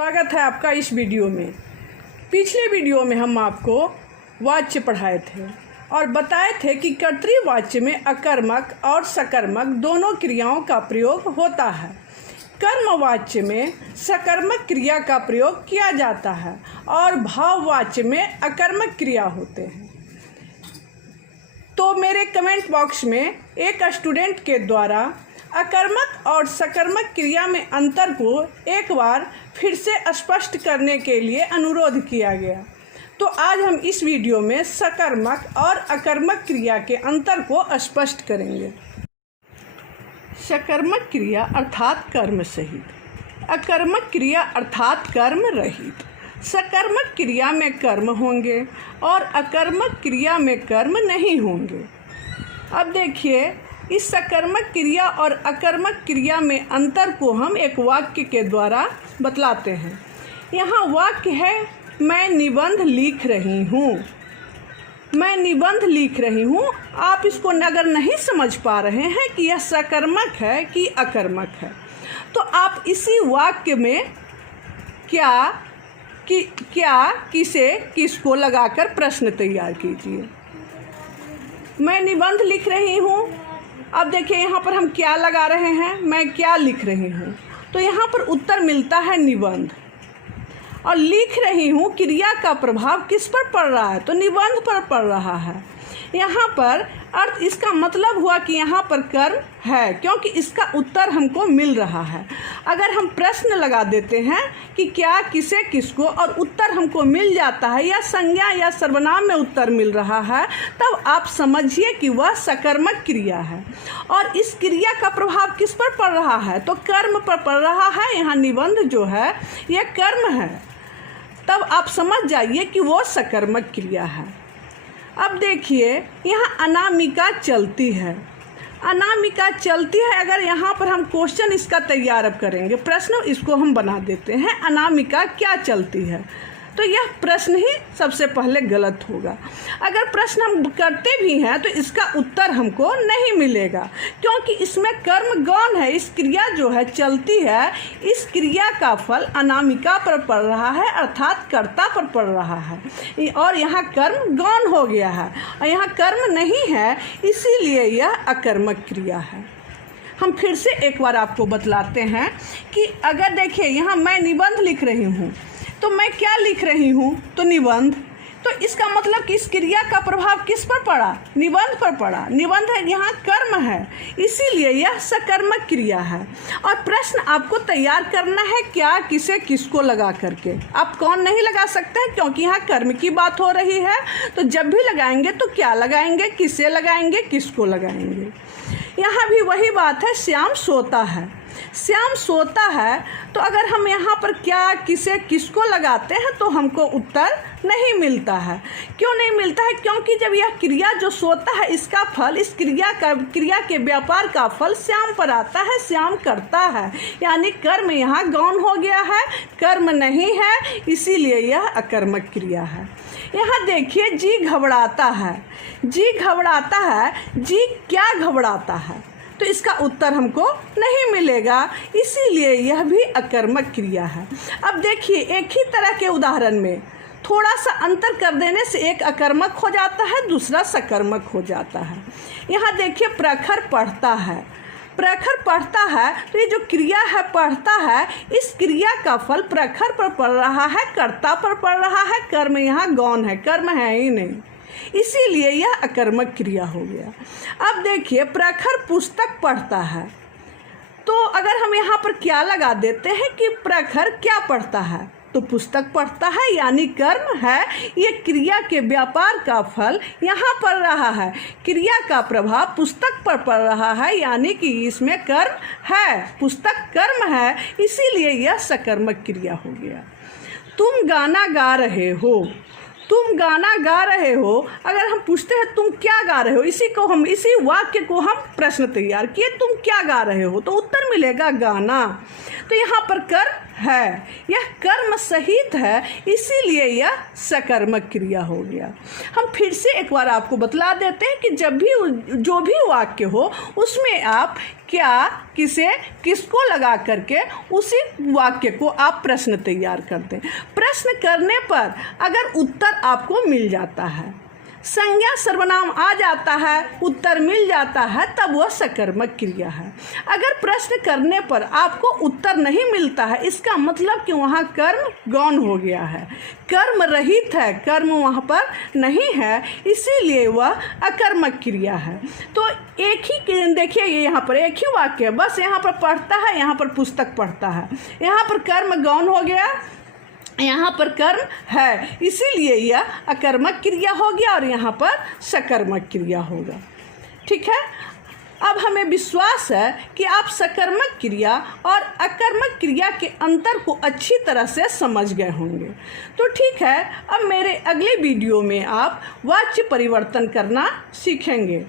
स्वागत है आपका इस वीडियो में। पिछले वीडियो में हम आपको वाच्य पढ़ाए थे और बताए थे कि कर्तरी वाच्य में अकर्मक और सकर्मक दोनों क्रियाओं का प्रयोग होता है। कर्मवाच्य में सकर्मक क्रिया का प्रयोग किया जाता है और भाववाच्य में अकर्मक क्रिया होते हैं। तो मेरे कमेंट बॉक्स में एक स्टूडेंट के द्वारा अकर्मक और सकर्मक क्रिया में अंतर को एक बार फिर से स्पष्ट करने के लिए अनुरोध किया गया। तो आज हम इस वीडियो में सकर्मक और अकर्मक क्रिया के अंतर को स्पष्ट करेंगे। सकर्मक क्रिया अर्थात कर्म सहित, अकर्मक क्रिया अर्थात कर्म रहित। सकर्मक क्रिया में कर्म होंगे और अकर्मक क्रिया में कर्म नहीं होंगे। अब देखिए, इस सकर्मक क्रिया और अकर्मक क्रिया में अंतर को हम एक वाक्य के द्वारा बतलाते हैं। यहाँ वाक्य है, मैं निबंध लिख रही हूँ। मैं निबंध लिख रही हूँ। आप इसको अगर नहीं समझ पा रहे हैं कि यह सकर्मक है कि अकर्मक है, तो आप इसी वाक्य में किसे किसको लगाकर प्रश्न तैयार कीजिए। मैं निबंध लिख रही हूँ। अब देखिए, यहाँ पर हम क्या लगा रहे हैं, मैं क्या लिख रही हूँ, तो यहाँ पर उत्तर मिलता है निबंध। और लिख रही हूँ क्रिया का प्रभाव किस पर पड़ रहा है, तो निबंध पर पड़ रहा है। यहाँ पर अर्थ इसका मतलब हुआ कि यहाँ पर कर्म है, क्योंकि इसका उत्तर हमको मिल रहा है। अगर हम प्रश्न लगा देते हैं कि क्या किसे किसको और उत्तर हमको मिल जाता है या संज्ञा या सर्वनाम में उत्तर मिल रहा है, तब आप समझिए कि वह सकर्मक क्रिया है। और इस क्रिया का प्रभाव किस पर पड़ रहा है, तो कर्म पर पड़ रहा है। यहाँ निबंध जो है यह कर्म है, तब आप समझ जाइए कि वो सकर्मक क्रिया है। अब देखिए, यहाँ अनामिका चलती है। अनामिका चलती है, अगर यहाँ पर हम क्वेश्चन इसका तैयार अब करेंगे, प्रश्न इसको हम बना देते हैं, अनामिका क्या चलती है, तो यह प्रश्न ही सबसे पहले गलत होगा। अगर प्रश्न हम करते भी हैं तो इसका उत्तर हमको नहीं मिलेगा, क्योंकि इसमें कर्म गौण है। इस क्रिया जो है चलती है, इस क्रिया का फल अनामिका पर पड़ रहा है, अर्थात कर्ता पर पड़ रहा है, और यहाँ कर्म गौण हो गया है और यहाँ कर्म नहीं है, इसीलिए यह अकर्मक क्रिया है। हम फिर से एक बार आपको बतलाते हैं कि अगर देखिए, यहाँ मैं निबंध लिख रही हूँ, तो मैं क्या लिख रही हूँ, तो निबंध। तो इसका मतलब कि इस क्रिया का प्रभाव किस पर पड़ा, निबंध पर पड़ा। निबंध है, यहाँ कर्म है, इसीलिए यह सकर्मक क्रिया है। और प्रश्न आपको तैयार करना है क्या किसे किसको लगा करके। आप कौन नहीं लगा सकते हैं, क्योंकि यहाँ कर्म की बात हो रही है। तो जब भी लगाएंगे तो क्या लगाएंगे, किसे लगाएंगे, किसको लगाएंगे। यहाँ भी वही बात है, श्याम सोता है। श्याम सोता है, तो अगर हम यहाँ पर क्या किसे किसको लगाते हैं तो हमको उत्तर नहीं मिलता है। क्यों नहीं मिलता है, क्योंकि जब यह क्रिया जो सोता है, इसका फल, इस क्रिया के व्यापार का फल श्याम पर आता है, श्याम करता है, यानी कर्म यहाँ गौण हो गया है, कर्म नहीं है, इसीलिए यह अकर्मक क्रिया है। यहाँ देखिए, जी घबराता है। जी घबराता है, जी क्या घबराता है, तो इसका उत्तर हमको नहीं मिलेगा, इसीलिए यह भी अकर्मक क्रिया है। अब देखिए, एक ही तरह के उदाहरण में थोड़ा सा अंतर कर देने से एक अकर्मक हो जाता है, दूसरा सकर्मक हो जाता है। यहाँ देखिए, प्रखर पढ़ता है। प्रखर पढ़ता है, तो ये जो क्रिया है पढ़ता है, इस क्रिया का फल प्रखर पर पड़ रहा है, कर्ता पर पड़ रहा है, कर्म यहाँ गौण है, कर्म है ही नहीं, इसीलिए यह अकर्मक क्रिया हो गया। अब देखिए, प्रखर पुस्तक पढ़ता है, तो अगर हम यहाँ पर क्या लगा देते हैं कि प्रखर क्या पढ़ता है, तो पुस्तक पढ़ता है, यानी कर्म है। ये क्रिया के व्यापार का फल यहाँ पड़ रहा है, क्रिया का प्रभाव पुस्तक पर पड़ रहा है, यानी कि इसमें कर्म है, पुस्तक कर्म है, इसीलिए यह सकर्मक क्रिया हो गया। तुम गाना गा रहे हो। तुम गाना गा रहे हो, अगर हम पूछते हैं तुम क्या गा रहे हो, इसी वाक्य को हम प्रश्न तैयार किए, तुम क्या गा रहे हो, तो उत्तर मिलेगा गाना। तो यहाँ पर कर है, यह कर्म सहित है, इसीलिए यह सकर्मक क्रिया हो गया। हम फिर से एक बार आपको बतला देते हैं कि जब भी जो भी वाक्य हो उसमें आप क्या, किसे, किसको लगा करके उसी वाक्य को आप प्रश्न तैयार करते हैं। प्रश्न करने पर अगर उत्तर आपको मिल जाता है, संज्ञा सर्वनाम आ जाता है, उत्तर मिल जाता है, तब वह सकर्मक क्रिया है। अगर प्रश्न करने पर आपको उत्तर नहीं मिलता है, इसका मतलब कि वहाँ कर्म गौण हो गया है, कर्म रहित है, कर्म वहाँ पर नहीं है, इसीलिए वह अकर्मक क्रिया है। तो एक ही देखिए, ये यहाँ पर एक ही वाक्य है, बस यहाँ पर पढ़ता है, यहाँ पर पुस्तक पढ़ता है, यहाँ पर कर्म गौण हो गया, यहाँ पर कर्म है, इसीलिए यह अकर्मक क्रिया हो गया और यहाँ पर सकर्मक क्रिया होगा। ठीक है, अब हमें विश्वास है कि आप सकर्मक क्रिया और अकर्मक क्रिया के अंतर को अच्छी तरह से समझ गए होंगे। तो ठीक है, अब मेरे अगले वीडियो में आप वाच्य परिवर्तन करना सीखेंगे।